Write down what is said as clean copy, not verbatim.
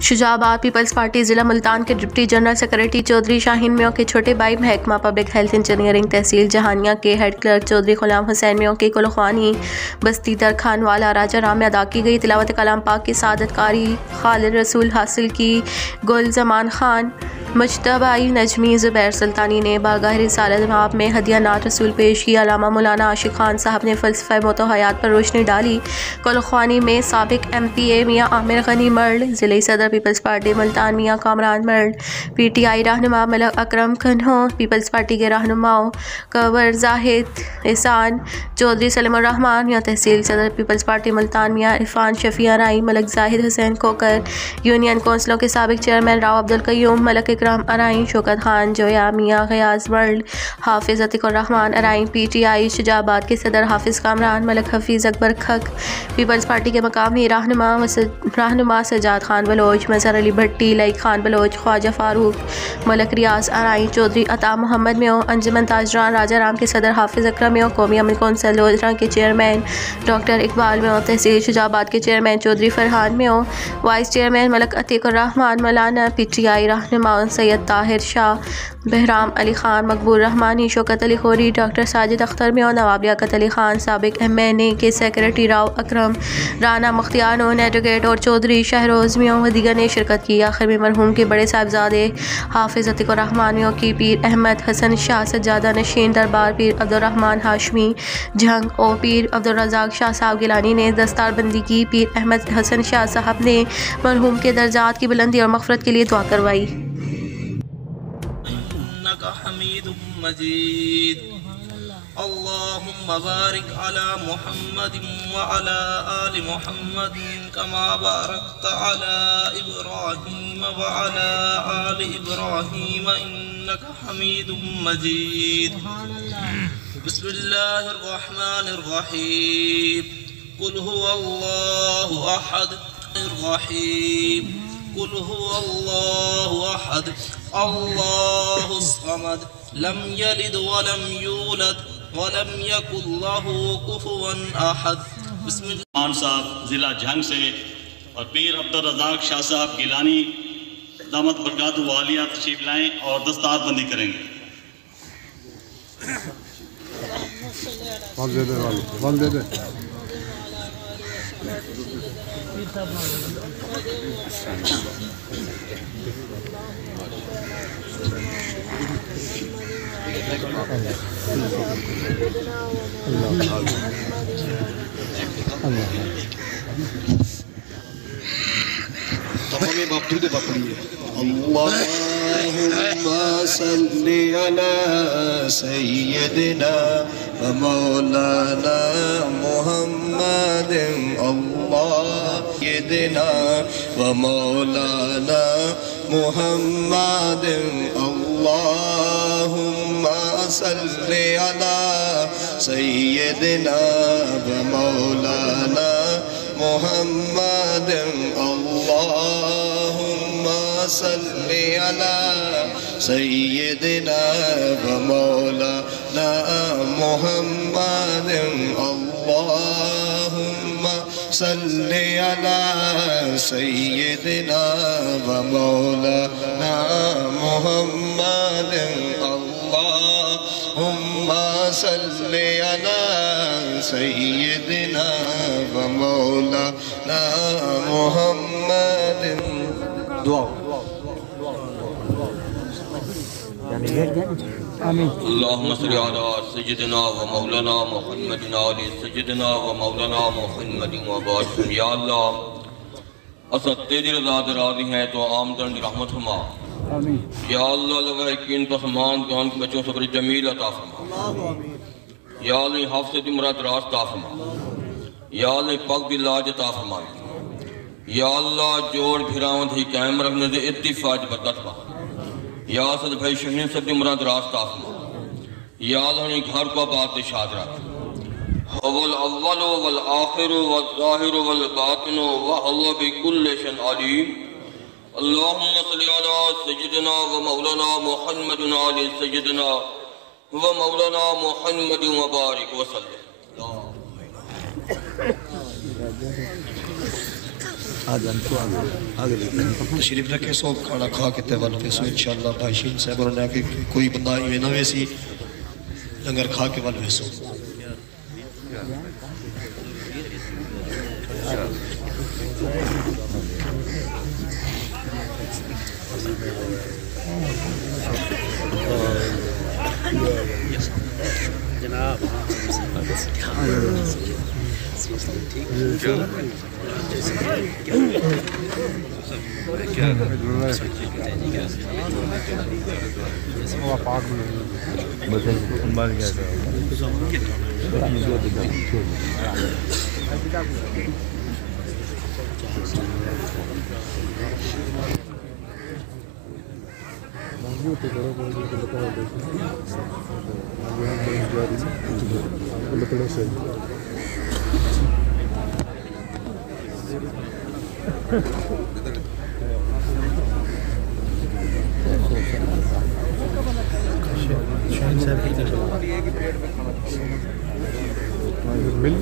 شجاع آباد Peoples party ضلع ملتان کے ڈپٹی جنرل سیکرٹری چودھری شاہین میاں کے چھوٹے بھائی محکمہ پبلک ہیلتھ انجینئرنگ تحصیل جہانیہ کے ہیڈ کلرک چودھری غلام حسین میاں کی کلخوانی بستی درخان والا راجہ رام میں ادا کی گئی تلاوت کلام پاک کی سعادت کاری خالد رسول حاصل کی گل زمان خان مجتبائی نجمی زبیر سلطانی نے بارگاہ رسالت مآب میں ہدیہ نعت رسول پیش کی۔ علامہ مولانا عاشق خان صاحب نے فلسفہ موت و حیات پر روشنی ڈالی۔ کلخوانی میں سابق ایم پی اے میاں عامر غنی مرڈ، ضلعی صدر پیپلز پارٹی ملتان میاں کامران مرڈ، پی ٹی آئی رہنما ملک اکرم کنہو، پیپلز پارٹی کے رہنماؤں کنور زاہد احسان چودھری، سلیم الرحمان میاں تحصیل صدر پیپلز پارٹی ملتان میاں عرفان شفیع ارائی، ملک زاہد حسین کھوکر، یونین کونسلوں کے سابق چیئرمین راؤ عبدالقیوم، ملک اکرام ارائی، شوکت خان جویا، میاں غیاث مرڈ، حافظ عتیق الرحمان ارائی، پی ٹی آئی شجاع آباد کے صدر حافظ کامران، ملک حفیظ اکبر کھک، پیپلز پارٹی کے مقامی رہنما سجاد خان بلوچ، مظہر علی بھٹی، لئیک خان بلوچ، خواجہ فاروق، ملک ریاض ارائی، چودھری عطا محمد میوں، انجمن تاجران راجہ رام کے صدر حافظ اکرم میوں، قومی امن کونسل لودھرا کے chairman doctor Iqbal Meo, tehsil Shujabad کے chairman Chaudhry Farhan Meo, vice chairman Malik Atiq ur Rahman Maulana, P T I رہنما سید طاہر شاہ، بہرام علی خان، مقبول رحمانی، شوکت علی خوری، ڈاکٹر ساجد اختر میوں، نواب لیاقت علی خان، سابق ایم این اے کے سیکرٹری راؤ اکرم، رانا مختار نون ایڈوکیٹ اور چودھری شہروز میوں و دیگر نے شرکت کی۔ آخر میں مرحوم کے بڑے صاحبزادے حافظ عتیق الرحمان میوں کی پیر احمد حسن شاہ سجادہ نشین دربار پیر عبدالرحمان ہاشمی جھنگ اور پیر عبدالرزاق شاہ صاحب گیلانی نے دستار بندی کی۔ پیر احمد حسن شاہ صاحب نے مرحوم کے درجات کی بلندی اور مغفرت کے لیے دعا کروائی۔ حمید مجید اللهم بارك على محمد وعلى آل محمد كما باركت على إبراهيم وعلى آل إبراهيم إنك حميد مجيد بسم الله الرحمن الرحيم قل هو الله أحد الرحيم قل هو الله أحد الله الصمد لم يلد ولم يولد ولم يكن له كفوا أحد بسم الله خان صاحب ضلع جھنگ سے اور پیر عبدالرزاق شاہ صاحب گیلانی دامت برکاتہ عالیہ تشریف لائیں اور دستار بندی کریں گے۔ اللهم صل على سيدنا ومولانا محمد سيدنا ومولانا محمد اللهم صل على سيدنا ومولانا محمد اللهم صل على سيدنا ومولانا محمد اللهم صل على سيدنا ومولانا محمد اللهم صل على سيدنا ومولانا محمد دعا اللهم صل على سيدنا ومولانا محمد علي سيدنا ومولانا محمد وبارك یا اللہ اسد تیری رضا در راضی ہیں تو آمدن رحمت فرما یا اللہ لگا یقین پسمان کو ان کے بچوں صبر جمیل عطا فرما یا اللہ حافظ دی مراد راست عطا فرما یا اللہ پاک دی لاج عطا فرما یا اللہ جوڑ بھراوند ہی قائم رکھنے دے اتفاق برکت فرما یا اسد بھائی شہین سب دی مراد راست عطا فرما یا اللہ نے گھر کو آباد شاد رکھ هو الاول والآخر والظاہر والباطن وهو بكل شيء علیم اللهم صل على سيدنا ومولانا محمد على سيدنا ومولانا محمد وبارك وسلم تشریف رکھے سو کھانا کھا کے تیوال پہ سو انشاءاللہ بھائی شین صاحب انہوں نے کہ کوئی بندہ ہی نہ ویسی لنگر کھا کے وال ویسو جناب مل